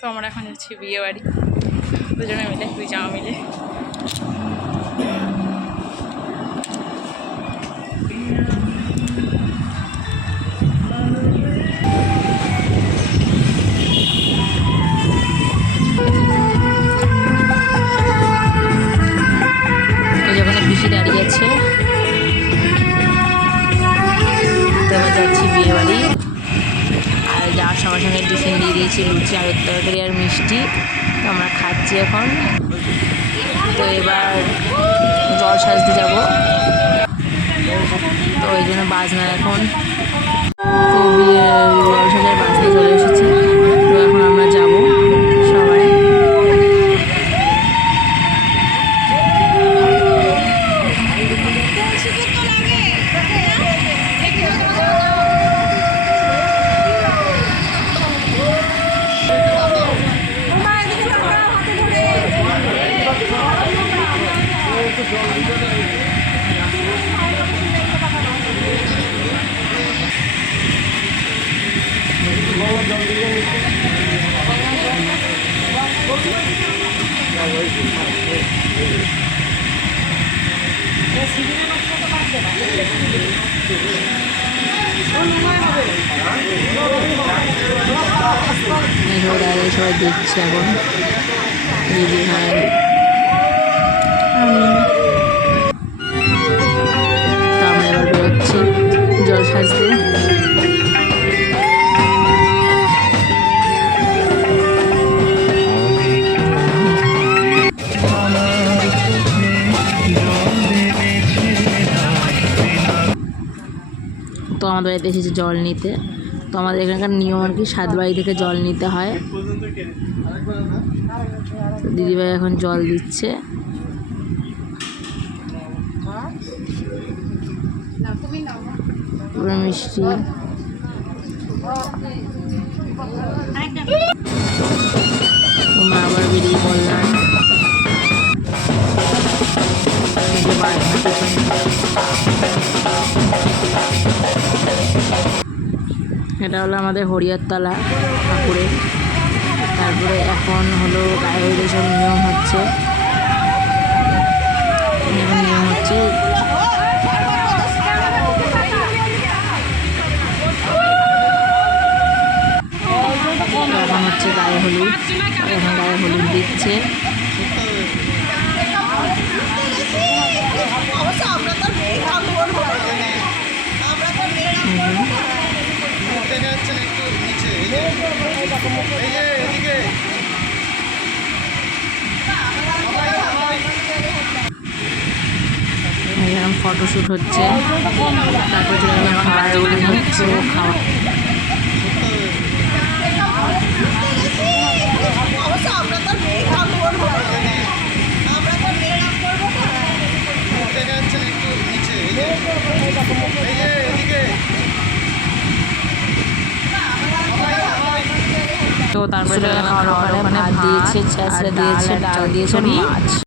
তো আমরা এখন যাচ্ছি বিয়ে বাড়ি, দুজনে মিলে, দুই জামা মিলে। যখন পিসি দাঁড়িয়ে আছে, তো আমরা যাচ্ছি বিয়ে বাড়ি। আর যাওয়ার সঙ্গে সঙ্গে টিফিন দিয়ে দিয়েছি, লুচি, আলুর তরকারি আর মিষ্টি। তো আমরা খাচ্ছি এখন। তো এবার জল সাজতে যাব, তো ওই জন্য বাজনা এখন। তো জল সাজার বাজনা চলে এসেছে। তো এখন আমরা যাব সবাই। সবাই দেখছে এখন দিদি ভাই। তো আমরা এবার বেরোচ্ছি জল সাজতে। তো আমাদের বাড়িতে এসেছে জল নিতে। তো আমাদের এখানকার নিয়ম আর কি, 7 বাড়ি থেকে জল নিতে হয়। দিদিভাই এখন জল দিচ্ছে। পুরো মিষ্টি। তোমরা আবার বেরিয়ে পড়লাম। এটা হলো আমাদের হরিয়ারতলা ঠাকুরের। তারপরে এখন হলো গায়ে হলুদের সব নিয়ম হচ্ছে। এখন হচ্ছে গায়ে হলুদ। এখন গায়ে হলুদ দিচ্ছে। এরকম ফটোশ্যুট হচ্ছে। তারপর খাওয়ার হচ্ছে, খাওয়া তো তারপরে খাওয়ার ওখানে ভাত দিয়েছে, ছেঁচড়া দিয়েছে, ডাল দিয়েছে, মাছ।